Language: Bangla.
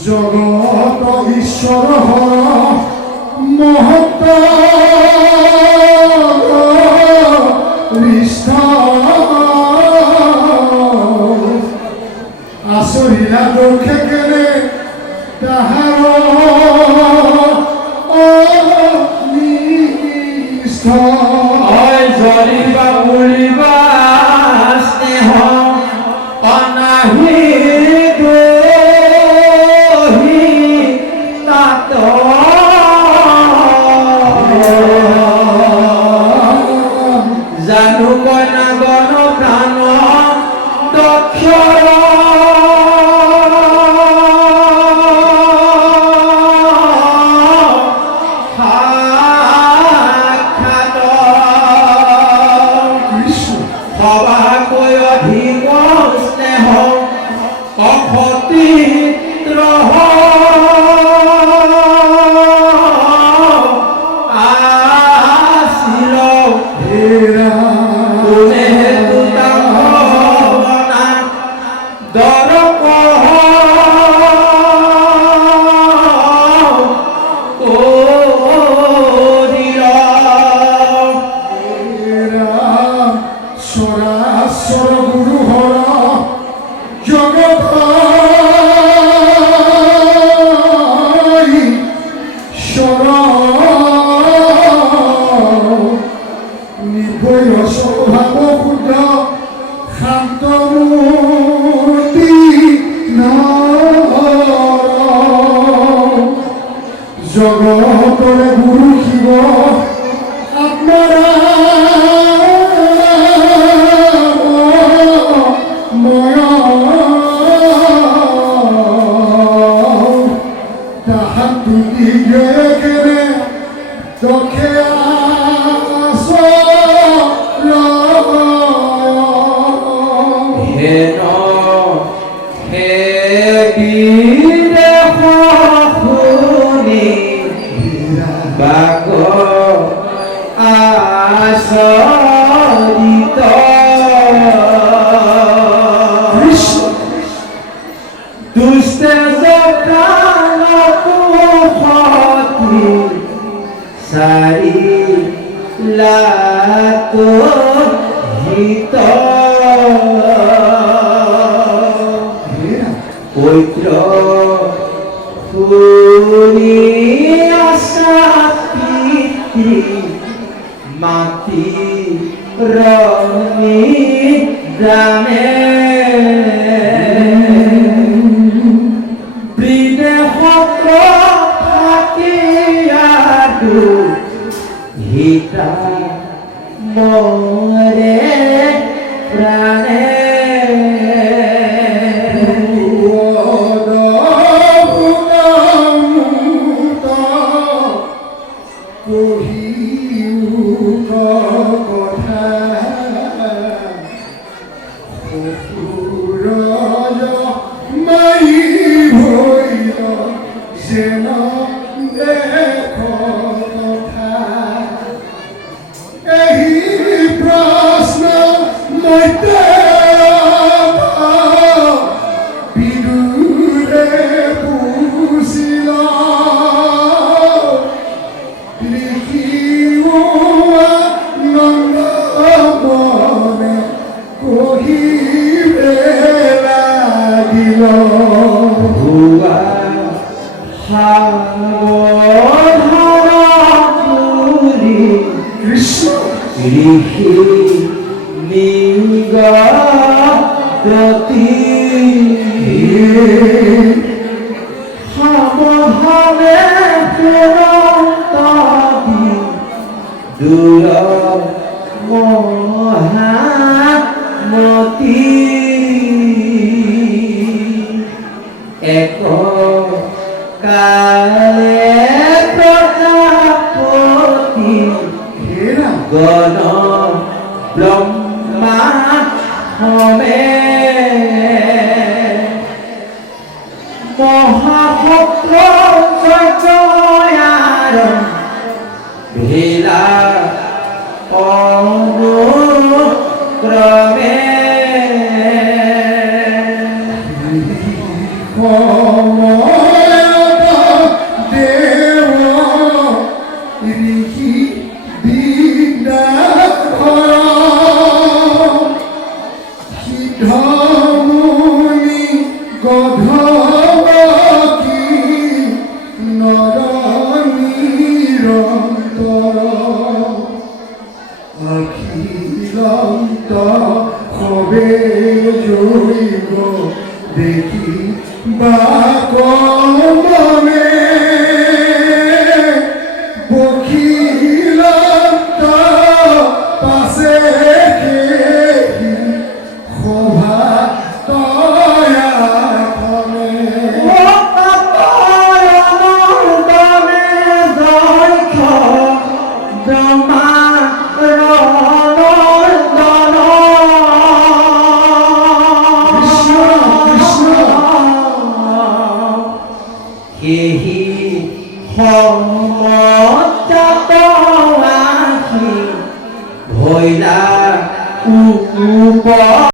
জগত ঈশ্বর মহত্ব আসরিয়া দোষে গেলে তাহার জলিবা পুরিবা স্নেহ অনাহি দোহি তাত জানু কন্যা গণ প্রাণ দক্ষ জগতরে গুরু শিব আপনারা তাহার তুমি গেলে চোখে বাক আসরিত দুষ্টে জটান কুহতি সারি লাত হিত পৈত্র ফুরি আশা পিতৃ মাতি রমি দানে বিদেশত থাকিয়াদু হিতা মৰে প্ৰাণে মহামতি এক কালে প্রজাপতি গণ ব্রহ্মা হবে মহাভক্ত জয়ার ভেলা অনুক্রমে ক্ষমতা দেব ঋষি বিদ্যা ঘর সিদ্ধমুনি গধবতী নর নিরন্তর অখিলন্ত হবে জৈব দেখি বা কমনে বখিলন্ত পাশে খেহি শোভা তয়াখনে কেহি সমজাত আখি ভৈলা উপ